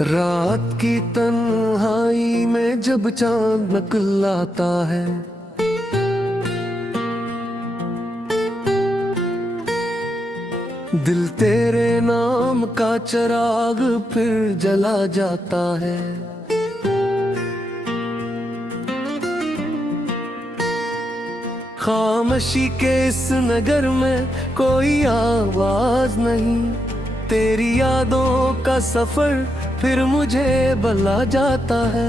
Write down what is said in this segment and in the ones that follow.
रात की तन्हाई में जब चांद निकलता है, दिल तेरे नाम का चिराग फिर जला जाता है। खामोशी के इस नगर में कोई आवाज नहीं, तेरी यादों का सफर फिर मुझे बुला जाता है।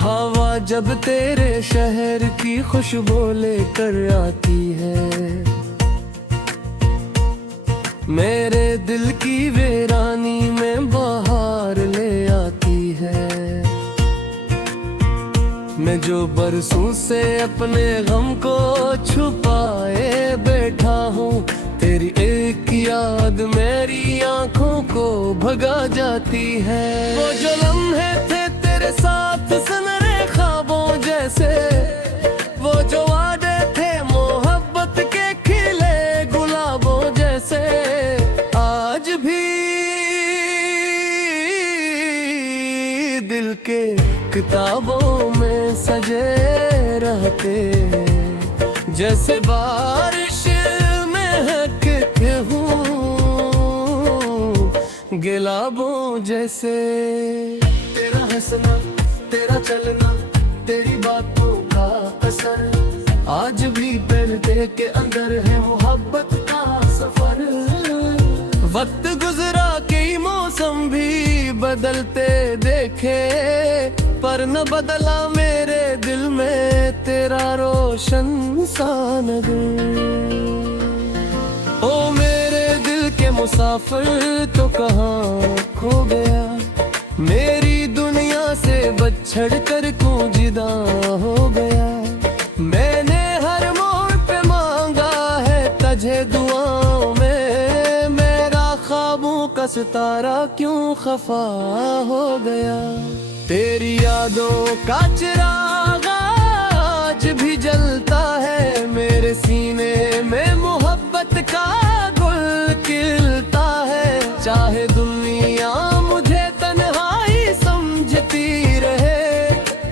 हवा जब तेरे शहर की खुशबू लेकर आती है, मेरे दिल की वीरानी में बहार ले आती है। मैं जो बरसों से अपने गम को छुपाए बैठा हूँ, तेरी एक याद मेरी आंखों को भगा जाती है। वो जो लम्हे थे तेरे साथ सुनहरे ख्वाबों जैसे, वो जो वादे थे मोहब्बत के खिले गुलाबों जैसे, आज भी दिल के किताबों में सजे रहते, जैसे बारिश में महकते हूँ गुलाबों जैसे। तेरा हंसना, तेरा चलना, तेरी बातों का असर, आज भी पर्दे के अंदर है मोहब्बत का सफर। वक्त गुजरा कई मौसम भी बदलते देखे, पर न बदला मेरे दिल में तेरा रोशन सा नगर। ओ मेरे दिल के मुसाफिर तो कहाँ खो गया, मेरी दुनिया से बछड़ कर क्यों जुदा हो गया। मैंने हर मोड़ पे मांगा है तुझे दुआओं में, मेरा ख्वाबों का सितारा क्यों खफा हो गया। तेरी यादों का चिराग आज भी जलता है, मेरे सीने में मोहब्बत का गुल खिलता है। चाहे दुनिया मुझे तन्हाई समझती रहे,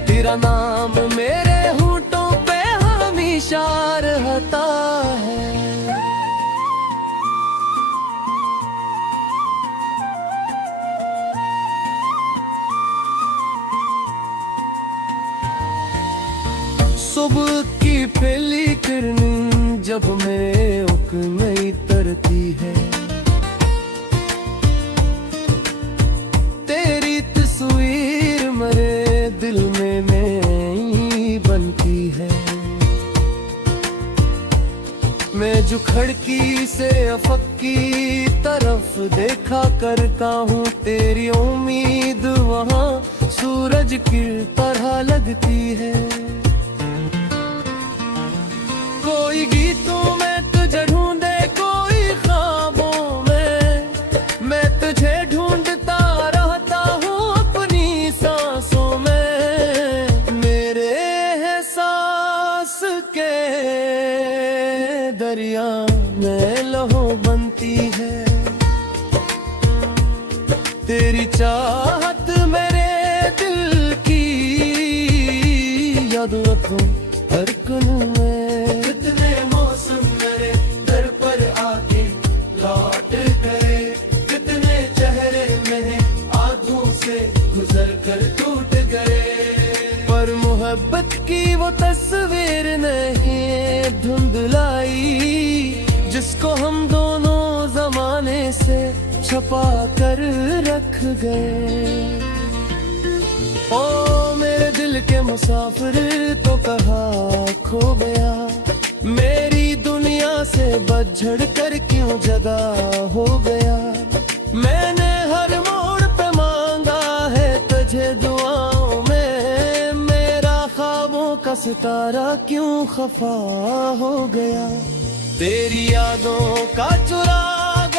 तेरा नाम मेरे होठों पे हमेशा रहता है। सुबह की पहली किरण जब मेरे उक में तरती है, तेरी तस्वीर मेरे दिल में नई बनती है। मैं जो खिड़की से अफक की तरफ देखा करता हूँ, तेरी उम्मीद वहाँ सूरज की तरह लगती है। कोई गीतों में तुझे ढूंढे, कोई ख्वाबों में मैं तुझे ढूंढता रहता हूँ अपनी सांसों में। मेरे एहसास के दरिया में लहू बनती है, तेरी चाहत मेरे दिल की याद रखूं हर कुन में। कितने मौसम मेरे दर पर आके लौट गए, कितने चेहरे मेरे आंखों से गुजर कर टूट गए, पर मोहब्बत की वो तस्वीर नहीं धुंधलाई, जिसको हम दोनों जमाने से छुपा कर रख गए। ओ मेरे दिल के मुसाफिर तो कहाँ खो गया, मेरी दुनिया से बछड़ कर क्यों जगा हो गया। मैंने हर मोड़ पे मांगा है तुझे दुआओं में, मेरा ख्वाबों का सितारा क्यों खफा हो गया। तेरी यादों का चुराग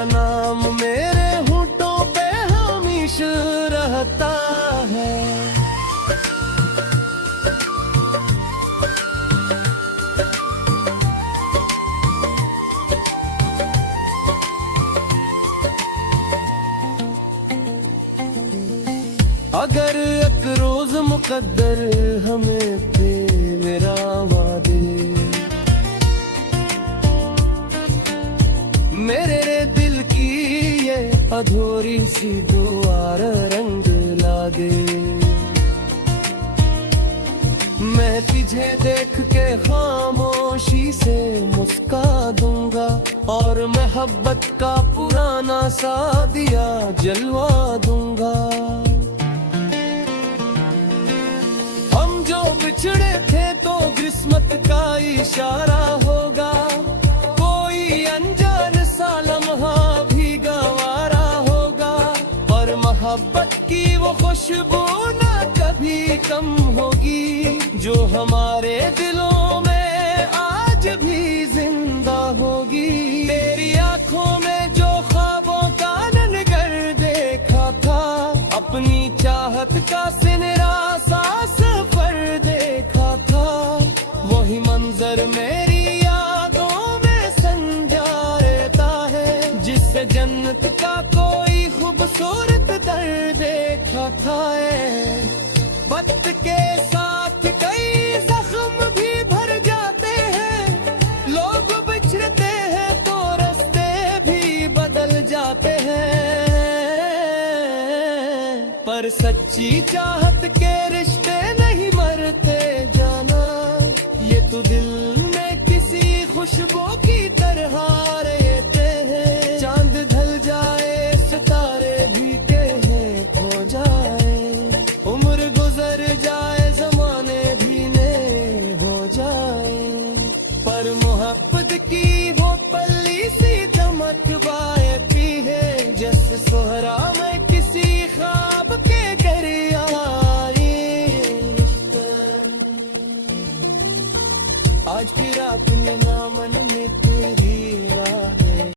तेरा नाम मेरे होठों पे हमेशा रहता है। अगर एक रोज मुकद्दर हमें तेरा वादे, मेरे दिल की ये अधूरी सी दुआर रंग ला दे। मैं तुझे देख के खामोशी से मुस्का दूंगा और मोहब्बत का पुराना सा दिया जलवा दूंगा। बिछड़े थे तो किस्मत का इशारा होगा, कोई अनजान सा लम्हा भी गवारा होगा, पर मोहब्बत की वो खुशबू ना कभी कम होगी, जो हमारे दिलों में आज भी जिंदा होगी। तेरी आंखों में जो ख्वाबों का ननगर देखा था, अपनी चाहत का सिनरा सा सफर देखा था, वही मंजर मेरी यादों में संजाता है, जिससे जन्नत का कोई खूबसूरत दर देखा था। वक्त के साथ कई जख्म भी भर जाते हैं, लोग बिछड़ते हैं तो रास्ते भी बदल जाते हैं, पर सच्ची चाहत के रिश्ते नहीं मरते जाना, ये तो दिल में किसी खुशबू की